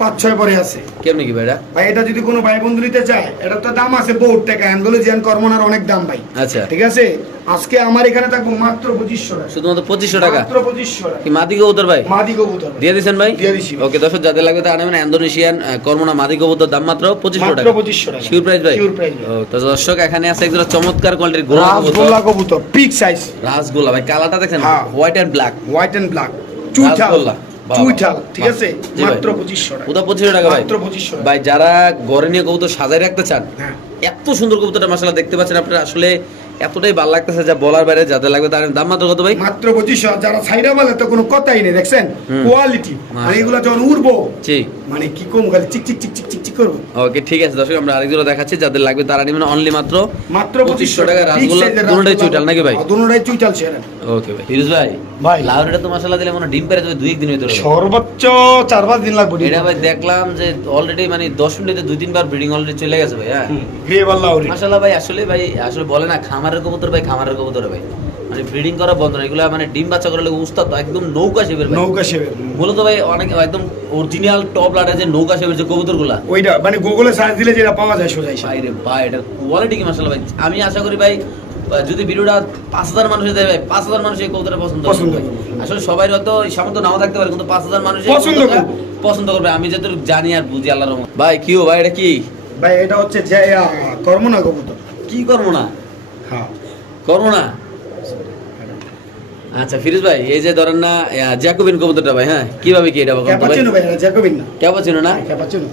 পাঁচ ছয় পরে আছে। কেমনি কি ভাই এটা ভাই এটা যদি কোনো ভাই বন্ধু নিতে চায় এটা তো দাম আছে বহুত টাকা। অ্যান্ডোলজিয়ান কর্মনার অনেক দাম ভাই। আচ্ছা। ঠিক আছে? আজকে আমার এখানে থাকব মাত্র পঁচিশশো টাকা। শুধুমাত্র পঁচিশশো টাকা? মাত্র পঁচিশশো টাকা। মাদি কবুতর ভাই? মাদি কবুতর। দিয়ে দিয়েছেন ভাই? দিয়ে দিছি ওকে দর্শক যাদের লাগবে তারা নেবেন ইন্দোনেশিয়ান কর্মনা মাদি কবুতর দাম মাত্র পঁচিশশো টাকা। পঁচিশশো টাকা। শিওর প্রাইস ভাই? ভাই। ও, তো দর্শক এখানে আছে একজন চমৎকার কোয়ালিটির গোলা রাসগোল্লা কবুতর পিক সাইজ রাসগোল্লা ভাই কালারটা দেখেন হ্যাঁ। White and black white and বাহ, চুইঠাল ঠিক আছে? মাত্র পঁচিশশো টাকা। ওটা পঁচিশশো টাকা ভাই। মাত্র পঁচিশশো টাকা। ভাই যারা ঘরে নিয়ে কবুতর সাজাই রাখতে চান হ্যাঁ। এত সুন্দর কবুতরটা দেখতে পাচ্ছেন আপনারা। আসলে এতটাই ভালো লাগতেছে যা বলার বাইরে যাদের লাগবে তার দাম মাত্র কত ভাই? মাত্র যারা বলে তো কোনো কথাই নেই দেখছেন? কোয়ালিটি। এগুলো যখন উড়বো জি। মানে কি কম খালি চিক চিক চিক চিক চিক চিক করব? ওকে ঠিক আছে দর্শক আমরা আরেকজন দেখাচ্ছি যাদের লাগবে তারা নেবেন অনলি মাত্র মাত্র 2500 টাকা রাসগোল্লা, দুটোটাই চুইঠাল নাকি ভাই? দুটোটাই চুইটাল সেরা ওকে ভাই। ফিরোজ ভাই ভাই। লাউরিটা তো মাসালা দিলে মনে ডিম পেরে যাবে দুই এক দিনের ভিতরে। সর্বোচ্চ চার পাঁচ দিন লাগবে এটা ভাই দেখলাম যে অলরেডি মানে দশ মিনিটে দুই তিনবার ব্রিডিং অলরেডি চলে গেছে ভাই হ্যাঁ। ভাই আসলে ভাই আসলে বলে না খামারের কবুতর ভাই খামারের কবুতর ভাই। মানে ব্রিডিং করা বন্ধ না এগুলো মানে ডিম বাচ্চা করালে উস্তাদ একদম নৌকা শেপের নৌকা সেবের মূলত ভাই অনেক একদম অরিজিনাল টপ লাটা যে নৌকা শেপের যে ওইটা মানে গুগলে সার্চ দিলে যেটা পাওয়া যায় সোজাই ভাই রে ভাই এটা কোয়ালিটি কি ভাই। আমি আশা করি ভাই যদি ভিডিওটা পাঁচ হাজার মানুষ দেয় ভাই পাঁচ হাজার মানুষ এই কবুতরটা পছন্দ করবে। আসলে সবাই হয়তো এই সামর্থ্য নাও থাকতে পারে কিন্তু পাঁচ হাজার মানুষ পছন্দ করবে। আমি যেহেতু জানি আর বুঝি আল্লাহর ভাই কি ভাই এটা কি? ভাই এটা হচ্ছে যে কর্মনা কবুতর। কি করব না হ্যাঁ। করব না আচ্ছা ফিরোজ ভাই এই যে ধরেন না জ্যাকোবিন কবুতরটা ভাই হ্যাঁ? কীভাবে কি এটা কবুতর ভাই? ক্যাপাচিনো ভাই জ্যাকোবিন না। ছিল না? ক্যাপাচিনো।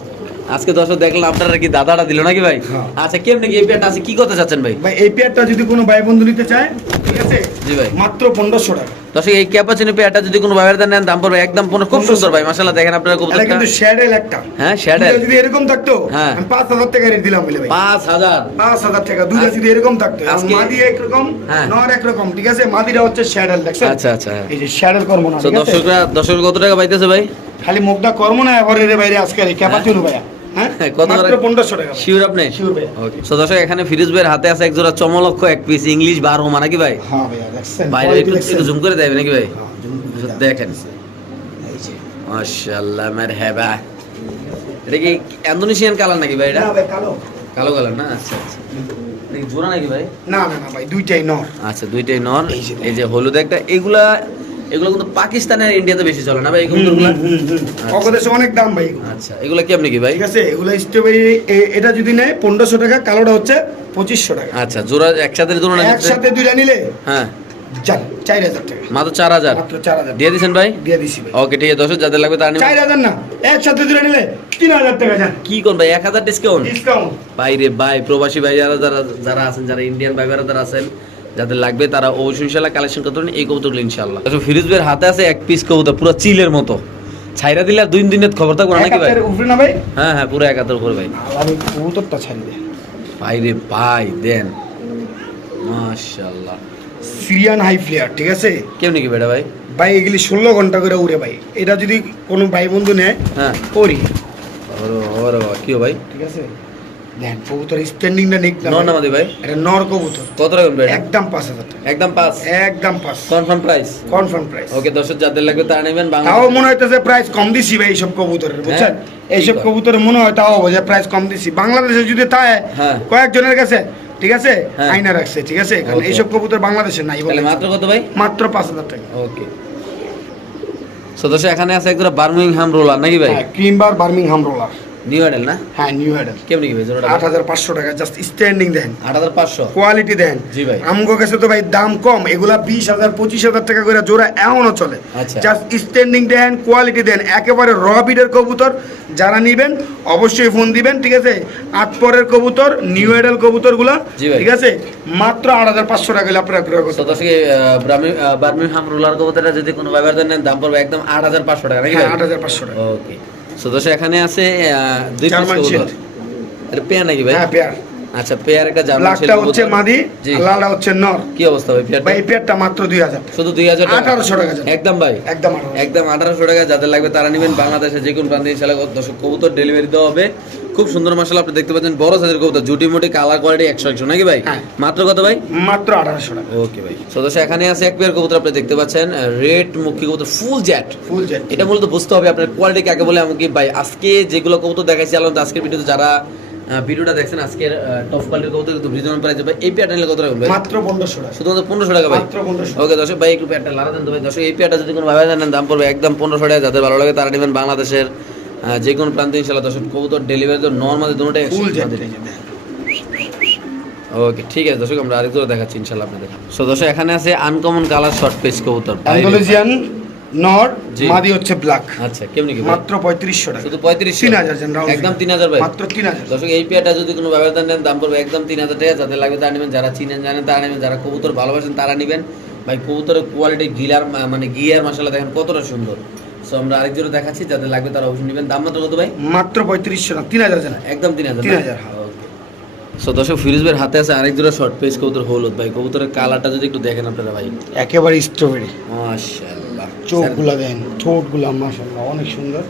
আজকে দর্শক দেখলাম আপনারা কি দাদাটা দিল নাকি ভাই? আচ্ছা আচ্ছা কেমনি কি এই পেয়ারটা আছে? কি কথা চাচ্ছেন ভাই? ভাই এই পেয়ারটা যদি কোনো ভাই বন্ধু নিতে চায় ঠিক আছে? জি ভাই। মাত্র পনেরোশো টাকা। দর্শক এই ক্যাপাচিনো পেয়ারটা যদি কোনো ভাইয়ের দেন নেন দাম পড়বে একদম পনেরো খুব সুন্দর ভাই মাসাল্লাহ দেখেন আপনারা এটা কিন্তু শ্যাডেল একটা। হ্যাঁ শ্যাডেল যদি এরকম থাকতো হ্যাঁ। আমি পাঁচ হাজার টাকা রেট দিলাম বলে ভাই। পাঁচ হাজার। পাঁচ হাজার টাকা দুইটা যদি এরকম থাকতো মাদি একরকম হ্যাঁ। নর একরকম ঠিক আছে? মাদিটা হচ্ছে শ্যাডেল দেখছেন? আচ্ছা আচ্ছা এই যে শ্যাডেল কর্ম না দর্শকরা দর্শক কত টাকা পাইতেছে ভাই? খালি মুখটা কর্ম না এবারে রে বাইরে আজকে ক্যাপাচিনো ভাইয়া। হ্যাঁ হ্যাঁ, ভাই। শিওর আপনি? Sure ভাই। ওকে তো দর্শক এখানে ফিরোজ ভাইয়ের হাতে আছে এক চমলক্ষ এক পিস ইংলিশ বারো মা নাকি ভাই? ভাইয়া দেখছেন বাইরে একটু জুম করে দেবে নাকি ভাই? zoom করে দাও। দেখেন। মাশাআল্লাহ মারহাবা। এটা কি ইন্দোনেশিয়ান কালার নাকি ভাই এটা? কালো। কালো কালার না? আচ্ছা আচ্ছা। জোড়া নাকি ভাই? না না না ভাই দুইটাই নর। আচ্ছা দুইটাই নন এই যে হলুদ একটা। এগুলা এগুলো কিন্তু পাকিস্তানে আর ইন্ডিয়াতে বেশি চলে না ভাই এগুলো অগদেশে অনেক দাম ভাই আচ্ছা এগুলো কেমনি কি ভাই? ঠিক আছে এগুলো স্ট্রবেরি এটা যদি নেয় পনেরোশো টাকা কালোটা হচ্ছে পঁচিশশো টাকা। আচ্ছা জোড়া একসাথে জোড়া না একসাথে দুইটা নিলে? হ্যাঁ। চার চার হাজার টাকা। মাত্র চার হাজার? মাত্র চার হাজার। দিয়ে দিছেন ভাই? দিয়ে দিছি ওকে ঠিক আছে দশ যাদের লাগবে তার চার হাজার না একসাথে দুইটা নিলে তিন হাজার টাকা কি কোন ভাই এক হাজার ডিসকাউন্ট ডিসকাউন্ট বাইরে ভাই প্রবাসী ভাই যারা যারা যারা আছেন যারা ইন্ডিয়ান ভাই যারা আছেন যাদের লাগবে তারা অবশ্যই ইনশাল্লাহ কালেকশন করতে পারেন এই কবুতরগুলো ইনশাল্লাহ। আচ্ছা ফিরোজ ভাইয়ের হাতে আছে এক পিস কবুতর পুরো চিলের মতো। ছাইরা দিলে আর দুই দিনের খবর থাকব নাকি ভাই? উপরে না ভাই? হ্যাঁ হ্যাঁ পুরো এক হাতের উপরে ভাই। আমি কবুতরটা ছাড়ি দে ভাই রে ভাই দেন। মাশাআল্লাহ। সিরিয়ান হাই ফ্লেয়ার ঠিক আছে? কেমনি কি বেটা ভাই? ভাই এগুলি ষোলো ঘণ্টা করে উড়ে ভাই। এটা যদি কোনো ভাই বন্ধু নেয় হ্যাঁ। করি। ওরে ওরে বাবা, কি ভাই? ঠিক আছে? দেখ কবুতর স্ট্যান্ডিংটা নিক নর নামাদি ভাই। এটা নর কবুতর। কত টাকা একদম পাঁচ হাজার টাকা। একদম পাঁচ? একদম পাঁচ। Confirm price confirm price okay দর্শক যাদের লাগবে তারা নেবেন তাও মনে হইতেছে প্রাইস কম দিছি ভাই এইসব কবুতরের বুঝছেন? হ্যাঁ, এইসব কবুতরের মনে হয় তাও যে প্রাইস কম দিছি। বাংলাদেশে যদি তাই হ্যাঁ। কয়েকজনের কাছে ঠিক আছে? হ্যাঁ। আইনা রাখছে ঠিক আছে? কারণ এইসব কবুতর বাংলাদেশে নাই বলে। মাত্র কত ভাই? মাত্র পাঁচ হাজার টাকা। ওকে। এখানে আছে একজোড়া বার্মিংহাম রোলার নাকি ভাই? হ্যাঁ cream bar Birmingham roller new model না? হ্যাঁ নিউ হেডেল কেমনি কি ভাই? জোড়াটা আট হাজার পাঁচশো টাকা জাস্ট স্ট্যান্ডিং দেন। আট হাজার পাঁচশো? কোয়ালিটি দেন। জি ভাই। আমগো কাছে তো ভাই দাম কম এগুলা বিশ হাজার পঁচিশ হাজার টাকা করে জোড়া এমনও চলে। আচ্ছা। Just standing then quality then একেবারে র বিডের কবুতর যারা নিবেন অবশ্যই ফোন দিবেন ঠিক আছে? আট পরের কবুতর নিউ এডেল কবুতরগুলা জি ভাই। ঠিক আছে? মাত্র আট হাজার পাঁচশো টাকা হলে আপনারা ক্রয় করতে দর্শক বার্মিংহাম রোলার কবুতরটা যদি কোনো ব্যবহার নেন দাম পড়বে একদম আট হাজার পাঁচশো টাকা নাকি হ্যাঁ ভাই? আট হাজার পাঁচশো টাকা। ওকে সো এখানে আছে দুই পিস। এটা পেয়ার নাকি ভাই? হ্যাঁ পেয়ার। আচ্ছা পেয়ার একটা জার্মান ব্ল্যাকটা হচ্ছে মাদি লালটা হচ্ছে নর। কি অবস্থা ভাই পেয়ারটা? ভাই পেয়ারটা মাত্র দুই হাজার শুধু দুই হাজার টাকা? আঠারোশো টাকা একদম ভাই। একদম একদম আঠারোশো টাকা যাদের লাগবে তারা নেবেন বাংলাদেশে যে কোন প্রান্তে। ইনশাআল্লাহ দর্শক কবুতর ডেলিভারি দেওয়া হবে। খুব সুন্দর মশলা আপনি দেখতে পাচ্ছেন বড় সাইজের কবুতর জুটি মুটি কালার কোয়ালিটি একশো একশো নাকি ভাই? হ্যাঁ। মাত্র কত ভাই? মাত্র আঠারোশো টাকা। ওকে ভাই। সদস্য এখানে আছে এক পেয়ার কবুতর আপনি দেখতে পাচ্ছেন রেড মুখী কবুতর ফুল জ্যাট ফুল জেট এটা মূলত বুঝতে হবে আপনার কোয়ালিটি কাকে বলে আমাকে ভাই আজকে যেগুলো কবুতর দেখাইছি আলাদা আজকের ভিডিওতে যারা ভিডিওটা দেখছেন আজকের টপ কোয়ালিটির কবুতর কিন্তু রিজনেবল প্রাইসে ভাই এই পেয়ারটা নিলে কত ভাই? মাত্র পনেরোশো টাকা। শুধুমাত্র পনেরোশো টাকা ভাই? মাত্র ওকে দর্শক ভাই একটু পেয়ারটা লাড়া দেন তো ভাই। দর্শক এই পেয়ারটা যদি কোনো ভাবে জানেন দাম পড়বে একদম পনেরোশো টাকা যাদের ভালো লাগে তারা নেবেন বাংলাদেশের যে কোনো প্রান্তে ইনশাল্লাহ দর্শক কবুতর ডেলিভারি তো নর্মালি দুটোটাই ওকে ঠিক আছে দর্শক আমরা আরেকটু দেখাচ্ছি ইনশাল্লাহ আপনাদের। সো দর্শক এখানে আছে আনকমন কালার শর্ট পেস কবুতর অ্যান্ডোলেজিয়ান নর মাদি হচ্ছে ব্ল্যাক আচ্ছা কেমনি কি মাত্র পঁয়ত্রিশশো টাকা। শুধু পঁয়ত্রিশ তিন হাজার যেন round একদম figure। তিন হাজার ভাই। মাত্র তিন হাজার। দর্শক এই পেয়ারটা যদি কোনো ব্যবধান নেন দাম পড়বে একদম তিন হাজার টাকা। যাদের লাগবে তারা নেবেন যারা চিনেন জানেন তারা নেবেন যারা কবুতর ভালোবাসেন তারা নেবেন। ভাই কবুতরের কোয়ালিটি গিলার মানে গিয়ার মাসালা দেখেন কতটা সুন্দর। সো আমরা আরেকজোড়া দেখাচ্ছি যাদের লাগবে তারা অবশ্যই নেবেন। দাম মাত্র কত ভাই? মাত্র পঁয়ত্রিশশো না তিন হাজার একদম তিন হাজার 3000 সো দর্শক ফিরোজ ভাইয়ের হাতে আছে আরেক জোড়া শর্ট পেজ কবুতর হলুদ। ভাই কবুতরের কালারটা যদি একটু দেখেন আপনারা ভাই। একেবারে স্ট্রবেরি মাশাআল্লাহ। চোখগুলা দেন ঠোঁটগুলা মাসাল্লাহ অনেক সুন্দর।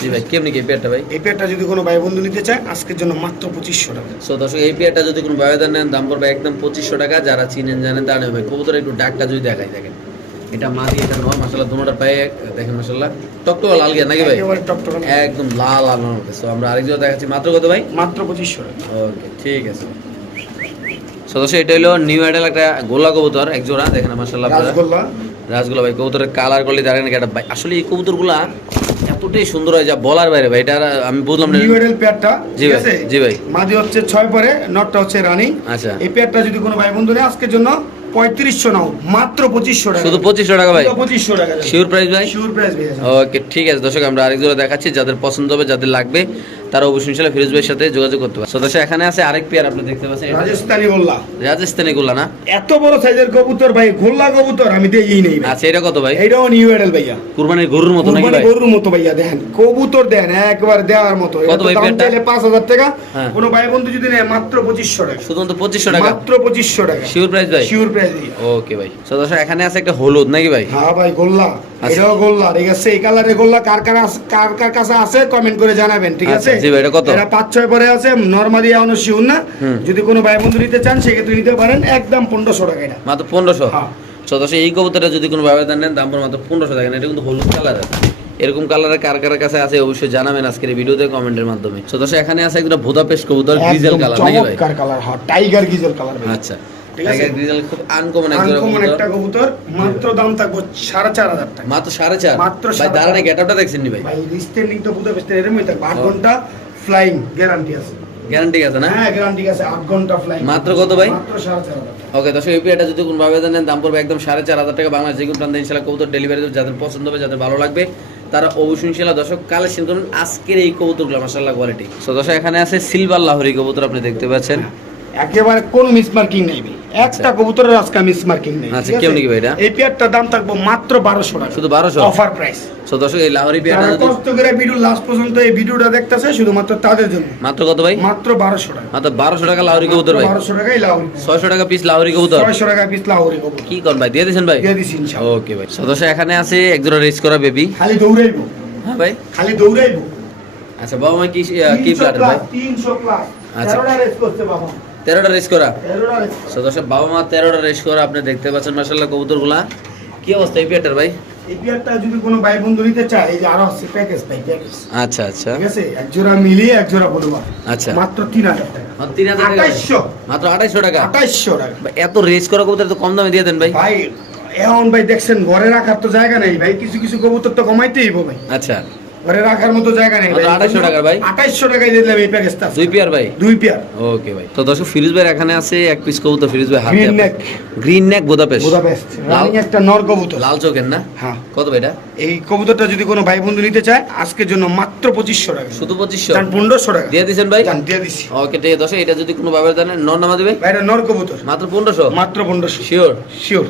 জি ভাই কেমনি কি পেয়ারটা ভাই? এই পেয়ারটা যদি কোনো ভাই বন্ধু নিতে চায় আজকের জন্য মাত্র পঁচিশশো টাকা। সো দর্শক এই পেয়ারটা যদি কোনো ব্যবধান নেন দাম পড়বে একদম পঁচিশশো টাকা। যারা চিনেন জানেন তারা নেবে কবুতর একটু ডাকটা যদি দেখাই দেখেন। এটা মাদি এটা নয় মাসাল্লাহ দুটোটার পায়ে দেখেন মাসাল্লাহ টকটক লাল গিয়া নাকি ভাই? একদম লাল লাল সো আমরা আরেক দেখাচ্ছি। মাত্র কত ভাই? মাত্র পঁচিশশো ওকে ঠিক আছে। সদস্য এটা হলো নিউ আইডাল একটা গোলা কবুতর এক জোড়া দেখেন মাসাল্লাহ রাসগোল্লা। ভাই কবুতরের কালার করলে দাঁড়ায় না এটা ভাই আসলে এই কবুতরগুলা এতটাই সুন্দর হয় যা বলার বাইরে ভাই এটা আমি বুঝলাম না। নিউ এডেল পেয়ারটা জি ভাই, জি ভাই। মাদি হচ্ছে ছয় পরে নটটা হচ্ছে রানী। আচ্ছা। এই পেয়ারটা যদি কোনো ভাই বন্ধু নেয় আজকের জন্য পঁয়ত্রিশশো নাও মাত্র পঁচিশশো টাকা। শুধু পঁচিশশো টাকা ভাই? পঁচিশশো টাকা। শিওর প্রাইস ভাই? শিওর প্রাইস ভাই ওকে ঠিক আছে। দর্শক আমরা আরেক জোড়া দেখাচ্ছি। যাদের পছন্দ হবে যাদের লাগবে তারা অবশ্যই ইনশাল্লাহ ফিরোজ ভাইয়ের সাথে যোগাযোগ করতে পারে সদস্য এখানে আছে আরেক পেয়ার আপনি দেখতে পাচ্ছেন। রাজস্থানি গোল্লা। রাজস্থানি গুলা না? এত বড় সাইজের কবুতর ভাই গোল্লা কবুতর আমি দেই নেই ভাই। আচ্ছা এটা কত ভাই? এইটাও নিউ এডেল ভাইয়া। কুরবানির গরুর মতো নাকি ভাই? গরুর মতো ভাইয়া দেখেন কবুতর দেন একবার দেওয়ার মতো। কত ভাই পেয়ারটা? চাইলে পাঁচ হাজার টাকা। হ্যাঁ। কোনো ভাই বন্ধু যদি নেয় মাত্র পঁচিশশো টাকা। শুধুমাত্র পঁচিশশো টাকা? মাত্র পঁচিশশো টাকা। শিওর প্রাইস ভাই? শিওর প্রাইস ওকে ভাই। সদস্য এখানে আছে একটা হলুদ নাকি ভাই? হ্যাঁ ভাই গোল্লা। আচ্ছা। এটাও গোল্লা। ঠিক আছে এই কালারের গোল্লা কার কার কার কার কাছে আছে কমেন্ট করে জানাবেন ঠিক আচ্ছা, আছে? জি ভাই, এটা কত? এটা পাঁচ ছয় পরে আছে নর্মালি এখনও শিউর না। যদি কোনো ভাই বন্ধু নিতে চান সেক্ষেত্রে নিতে পারেন একদম পনেরোশো টাকা এটা। মাত্র পনেরোশো? হ্যাঁ। সদস্য এই কবুতরটা যদি কোনো ব্যবধান নেন দাম মাত্র পনেরোশো টাকা। এটা কিন্তু হলুদ কালারের এরকম কালারের কার কার কাছে আছে অবশ্যই জানাবেন আজকের ভিডিওতে কমেন্টের মাধ্যমে। সদস্য এখানে আছে একটা ভোদা পেস্ট কবুতর গ্রিজেল কালার নাকি ভাই? কালার হ্যাঁ টাইগার গিজেল কালার আচ্ছা। ঠিক আছে? গ্রিজেল খুব আনকমন এক আনকমন কবুতর। একটা কবুতর। মাত্র দাম থাকব সাড়ে চার হাজার টাকা। মাত্র সাড়ে চার? মাত্র ভাই দাঁড়ানে গেটআপটা দেখছেন নি ভাই? ভাই রিস্টেন্ডিং তো বুঝতে পারছেন থাকবে। আট ঘণ্টা ফ্লাইং গ্যারান্টি আছে। গ্যারান্টি আছে না? হ্যাঁ গ্যারান্টি আছে আট ঘণ্টা ফ্লাইং মাত্র কত ভাই? মাত্র সাড়ে চার হাজার টাকা। ওকে দর্শক এই পেয়ারটা যদি কোনো ভাবে দাম পড়বে একদম সাড়ে চার হাজার টাকা। বাংলাদেশ যে কোনো প্রান্তে ইনশাল্লাহ কবুতর ডেলিভারি দেবে যাদের পছন্দ হবে যাদের ভালো লাগবে তারা অবশ্যই ইনশাল্লাহ দর্শক কালেকশন করুন। আজকের এই কবুতরগুলো মাসাল্লাহ কোয়ালিটি সো দর্শক এখানে আছে সিলভার লাহরি কবুতর আপনি দেখতে পাচ্ছেন। একেবারে কোন মিস মার্কিং নেই। একটা কবুতরের আজকে মিস মার্কিং নেই আচ্ছা? কেমন কি ভাই এই পেয়ারটার দাম থাকব মাত্র বারোশো টাকা। শুধু বারোশো? অফার প্রাইস সো দর্শক এই লাহরি পেয়ারটা যারা কষ্ট করে ভিডিও লাস্ট পর্যন্ত এই ভিডিওটা দেখতেছে শুধুমাত্র তাদের জন্য। মাত্র কত ভাই? মাত্র বারোশো টাকা। মাত্র বারোশো টাকা লাহরি কবুতর ভাই। বারোশো টাকাই লাউরি ছয়শো টাকা পিস লাহরি কবুতর। ছয়শো টাকা পিস লাউরি কবুতর। কি করেন ভাই? দিয়ে দিয়েছেন ভাই? দিয়ে দিছি ইনশাআল্লাহ। ওকে ভাই। সদস্য এখানে আছে একজোড়া রেস করা বেবি খালি দৌড়াইবো। হ্যাঁ ভাই। খালি দৌড়াইবো। আচ্ছা বাবা মা কি কি প্লাট ভাই? প্লাস তিনশো প্লাস আচ্ছা। রেস করতে বাবা তেরোটা রেস করা। রেস সদস্য বাবা মা তেরোটা রেস করা আপনি দেখতে পাচ্ছেন মার্শাল্লাহ কবুতরগুলা। কি অবস্থা এই পেয়ারটার ভাই? এই পেয়ারটা যদি কোনো ভাই বন্ধু নিতে চায় এই যে আরও আছে প্যাকেজ ভাই প্যাকেজ আচ্ছা আচ্ছা। ঠিক আছে? এক জোড়া মিলিয়ে এক জোড়া বলবা আচ্ছা। মাত্র তিন হাজার টাকা। মাত্র টাকা। আঠাইশশো। টাকা? এত রেস করা কবুতর তো কম দামে দিয়ে দেন ভাই। ভাই এখন ভাই দেখছেন ঘরে রাখার তো জায়গা নেই। ভাই কিছু কিছু কবুতর তো কমাইতেই ভাই। আচ্ছা। ঘরে রাখার মতো জায়গা নেই মাত্র 2800 টাকা ভাই? টাকায় দিয়ে দিলাম এই প্যাকেজটা। দুই পেয়ার ভাই? দুই পেয়ার। ওকে ভাই। তো দর্শক ফিরোজ ভাই এখানে আছে এক পিস কবুতর ফিরোজ ভাই হাতে Green neck। Green neck Budapest Budapest লাল একটা নর কবুতর। লাল চোখের না? হ্যাঁ। কত ভাই এটা? এই কবুতরটা যদি কোনো ভাই বন্ধু নিতে চায় আজকের জন্য মাত্র পঁচিশশো টাকা। শুধু পঁচিশশো? পনেরোশো টাকা। দিয়ে দিয়েছেন ভাই? দিয়ে দিছি। ওকে ঠিক আছে এটা যদি কোনো ভাবে জানেন নর নামা দেবে? ভাই এটা নর কবুতর। মাত্র পনেরোশো? মাত্র পনেরোশো। Sure sure